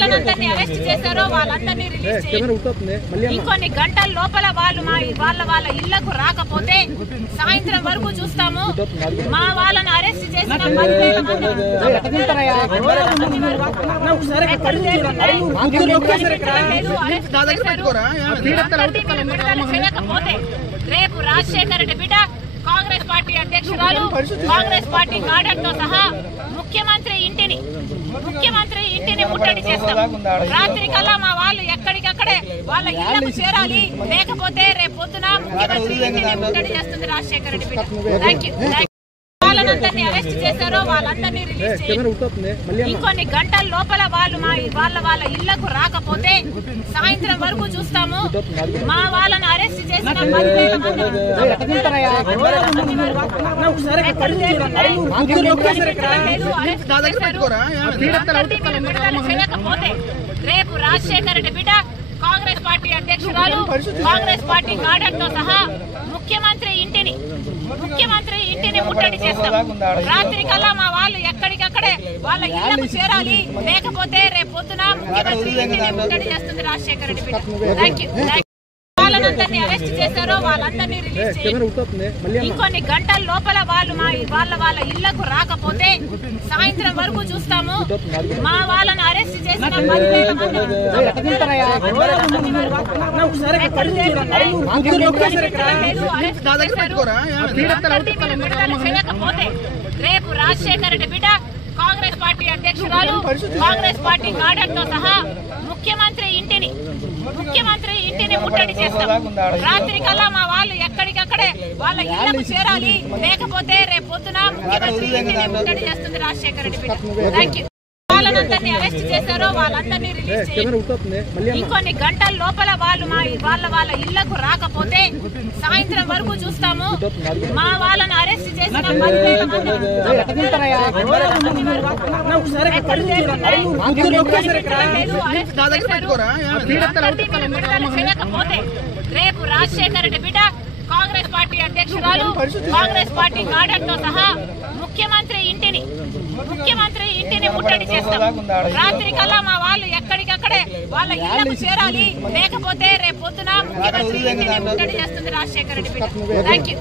వాళ్ళందరినీ అరెస్ట్ చేశారో వాళ్ళందరినీ రిలీజ్ చేయాలి. ఇంకొన్ని గంటల లోపల వాళ్ళు వాళ్ళ ఇళ్లకు రాకపోతే సాయంత్రం వరకు చూస్తాము. మా వాళ్ళని అరెస్ట్ చేసిన 10,000 మంది చేయకపోతే రేపు రాజశేఖర రెడ్డి బిడ్డ కాంగ్రెస్ పార్టీ అధ్యక్షురాలు కాంగ్రెస్ పార్టీ కార్డర్ తో సహా ముఖ్యమంత్రి ఇంటిని ముట్టడి చేస్తాం. రాత్రి కల్లా మా వాళ్ళు ఎక్కడికక్కడే వాళ్ళ ఇళ్లకు చేరాలి. లేకపోతే రేపు పొద్దున ముఖ్యమంత్రి ఇంటిని ముట్టడి చేస్తుంది రాజశేఖర రెడ్డి బిడ్డ. Thank you. వాళ్ళందరినీ అరెస్ట్ చేశారో వాళ్ళందరినీ రిలీజ్ చేయాలి. ఇంకొన్ని గంటల లోపల వాళ్ళు వాళ్ళ ఇళ్లకు రాకపోతే సాయంత్రం వరకు చూస్తాము. మా వాళ్ళని అరెస్ట్ చేసిన 10,000 మంది చేయకపోతే రేపు రాజశేఖర రెడ్డి బిడ్డ కాంగ్రెస్ పార్టీ అధ్యక్షురాలు కాంగ్రెస్ పార్టీ కార్డర్ తో సహా ముఖ్యమంత్రి ఇంటిని ముట్టడి చేస్తాం. రాత్రి కల్లా మా వాళ్ళు ఎక్కడికక్కడే వాళ్ళ ఇళ్లకు చేరాలి. లేకపోతే రేపు పొద్దున ముఖ్యమంత్రి ఇంటిని ముట్టడి చేస్తుంది రాజశేఖర రెడ్డి బిడ్డ. Thank you. వాళ్ళందరినీ అరెస్ట్ చేశారో వాళ్ళందరినీ రిలీజ్ చేయాలి. ఇంకొన్ని గంటల లోపల వాళ్ళు వాళ్ళ ఇళ్లకు రాకపోతే సాయంత్రం వరకు చూస్తాము. మా వాళ్ళని అరెస్ట్ చేసిన 10,000 మంది చేయకపోతే రేపు రాజశేఖర రెడ్డి బిడ్డ కాంగ్రెస్ పార్టీ అధ్యక్షురాలు కాంగ్రెస్ పార్టీ కార్డర్ తో సహా ముఖ్యమంత్రి ఇంటిని ముట్టడి చేస్తాం. రాత్రి కల్లా మా వాళ్ళు ఎక్కడికక్కడే వాళ్ళ ఇళ్లకు చేరాలి. లేకపోతే రేపు పొద్దున ముఖ్యమంత్రి ఇంటిని ముట్టడి చేస్తుంది రాజశేఖర రెడ్డి బిడ్డ. Thank you. వాళ్ళందరినీ అరెస్ట్ చేశారో వాళ్ళందరినీ రిలీజ్ చేయాలి. ఇంకొన్ని గంటల లోపల వాళ్ళు వాళ్ళ ఇళ్లకు రాకపోతే సాయంత్రం వరకు చూస్తాము. మా వాళ్ళని అరెస్ట్ చేసిన 10,000 మంది చేయకపోతే రేపు రాజశేఖర రెడ్డి బిడ్డ కాంగ్రెస్ పార్టీ అధ్యక్షురాలు కాంగ్రెస్ పార్టీ కార్డర్ తో సహా ముఖ్యమంత్రి ఇంటిని ముట్టడి చేస్తాం. రాత్రి కల్లా మా వాళ్ళు ఎక్కడికక్కడే వాళ్ళ ఇళ్లకు చేరాలి. లేకపోతే రేపు పొద్దున ముఖ్యమంత్రి ఇంటిని ముట్టడి చేస్తుంది రాజశేఖర రెడ్డి బిడ్డ. Thank you.